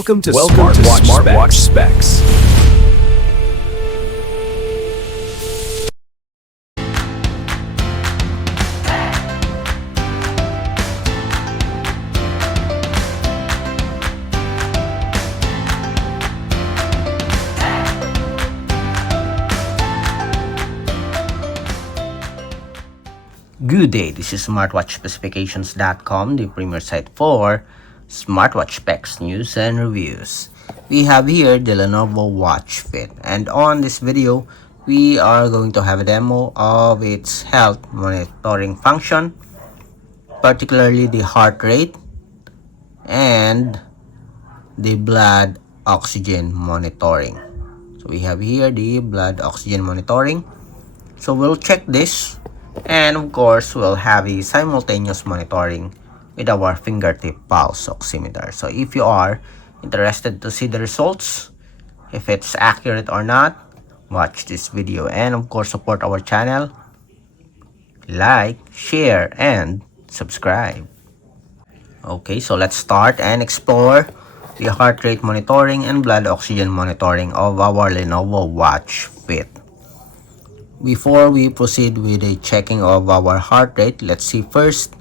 Welcome to Smartwatch Specs. Good day, this is smartwatchspecifications.com, the premier site for smartwatch specs, news, and reviews. We have here the Lenovo Watch Fit, and on this video, we are going to have a demo of its health monitoring function, particularly the heart rate and the blood oxygen monitoring. So we have here the blood oxygen monitoring. So we'll check this. And of course, we'll have a simultaneous monitoring with our fingertip pulse oximeter. So if you are interested to see the results, if it's accurate or not, watch this video. And of course, support our channel. Like, share, and subscribe. Okay, so let's start and explore the heart rate monitoring and blood oxygen monitoring of our Lenovo Watch Fit. Before we proceed with the checking of our heart rate, let's see first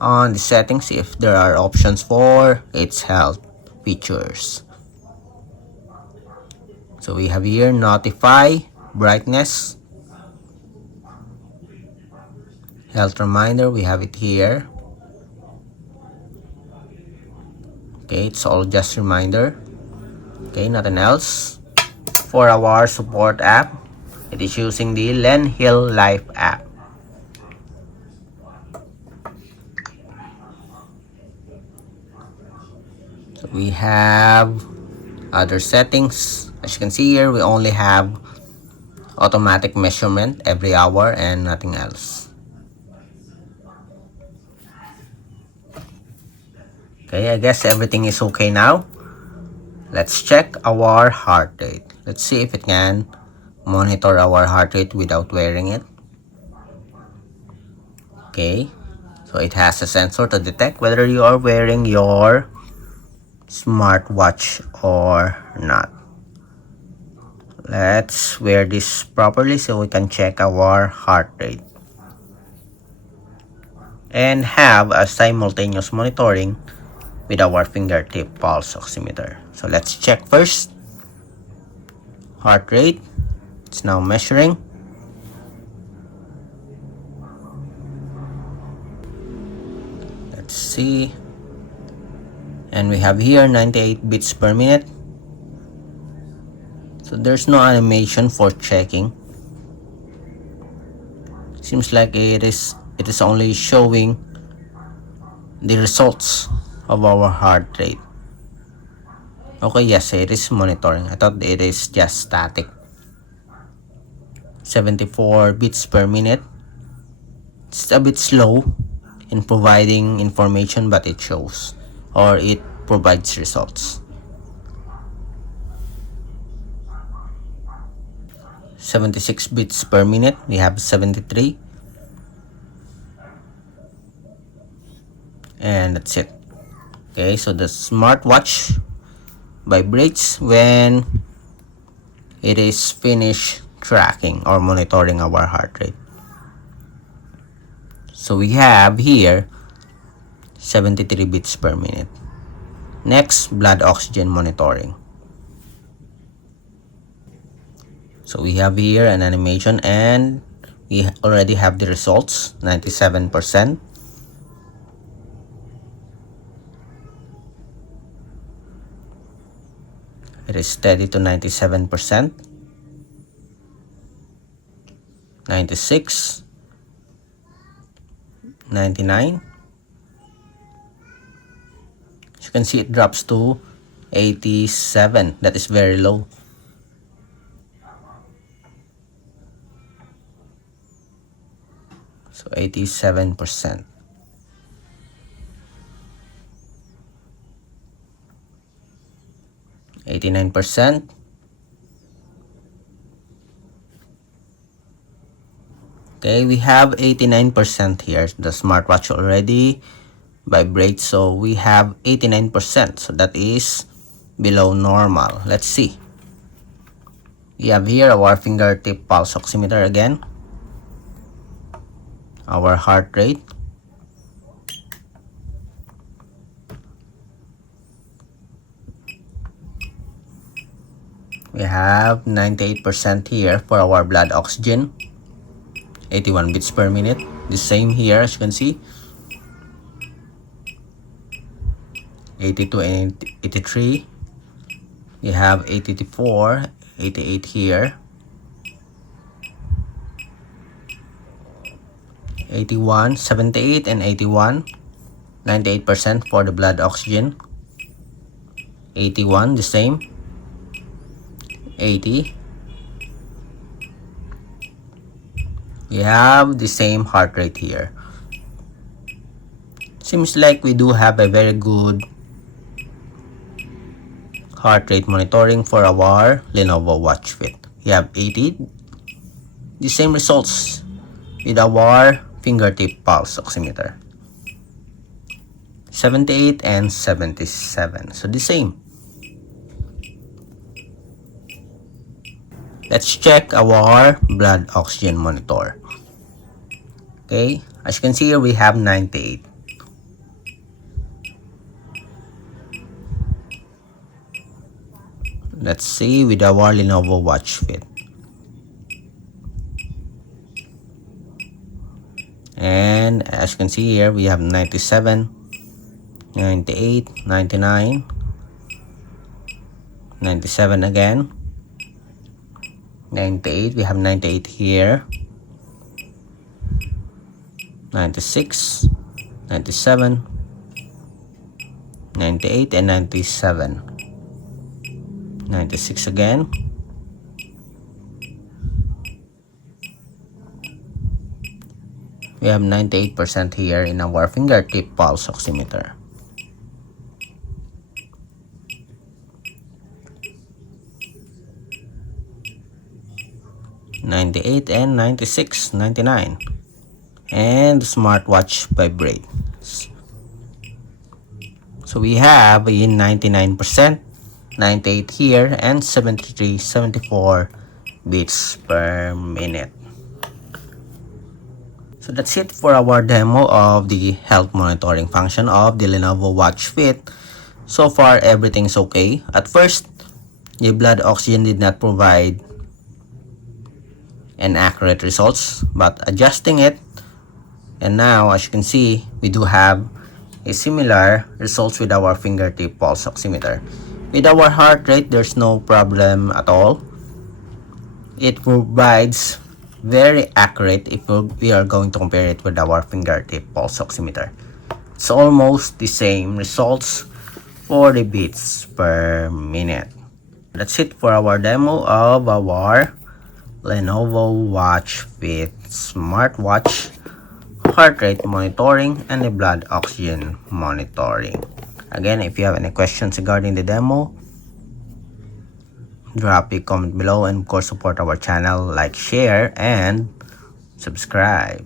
on the settings if there are options for its health features. So we have here notify, brightness, health reminder, we have it here. Okay, it's all just reminder. Okay, nothing else. For our support app, it is using the Lenovo Life app. So we have other settings. As you can see here, we only have automatic measurement every hour and nothing else. Okay, I guess everything is okay now. Let's check our heart rate. Let's see if it can monitor our heart rate without wearing it. Okay, so it has a sensor to detect whether you are wearing your smartwatch or not. Let's wear this properly so we can check our heart rate and have a simultaneous monitoring with our fingertip pulse oximeter. So let's check first. Heart rate. It's now measuring. Let's see. And we have here 98 beats per minute. So there's no animation for checking. Seems like it is only showing the results of our heart rate. Okay, yes, it is monitoring. I thought it is just static. 74 beats per minute. It's a bit slow in providing information, but it shows or it provides results. 76 beats per minute. We have 73. And that's it. Okay, so the smartwatch vibrates when it is finished tracking or monitoring our heart rate. So we have here 73 beats per minute. Next, blood oxygen monitoring. So we have here an animation and we already have the results, 97%. It is steady to 97%. 96, 99. As you can see, it drops to 87. That is very low. So 87%. 89%. Okay, we have 89% here. The smartwatch already vibrates, so we have 89%. So that is below normal. Let's see. We have here our fingertip pulse oximeter again, our heart rate, we have 98% here for our blood oxygen, 81 beats per minute. The same here, as you can see, 82 and 83. We have 84, 88 here, 81, 78 and 81, 98% for the blood oxygen, 81 the same, 80. We have the same heart rate here. Seems like we do have a very good heart rate monitoring for our Lenovo Watch Fit. We have 80, the same results with our fingertip pulse oximeter, 78 and 77, so the same. Let's check our blood oxygen monitor. Okay, as you can see here, we have 98. Let's see with our Lenovo Watch Fit. And as you can see here, we have 97, 98, 99, 97 again, 98, we have 98 here, 96, 97, 98 and 97, 96 again, we have 98% here in our fingertip pulse oximeter. (98) and 96, 99, and the smartwatch vibrates. So we have in 99%, 98 here, and 73, 74 beats per minute. So that's it for our demo of the health monitoring function of the Lenovo Watch Fit. So far, everything's okay. At first, the blood oxygen did not provide an accurate results, but adjusting it, and now as you can see, we do have a similar results with our fingertip pulse oximeter. With our heart rate, there's no problem at all. It provides very accurate if we are going to compare it with our fingertip pulse oximeter. It's almost the same results for the beats per minute. That's it for our demo of our Lenovo Watch Fit smartwatch, heart rate monitoring, and the blood oxygen monitoring. Again, if you have any questions regarding the demo, drop a comment below, and of course support our channel, like, share, and subscribe.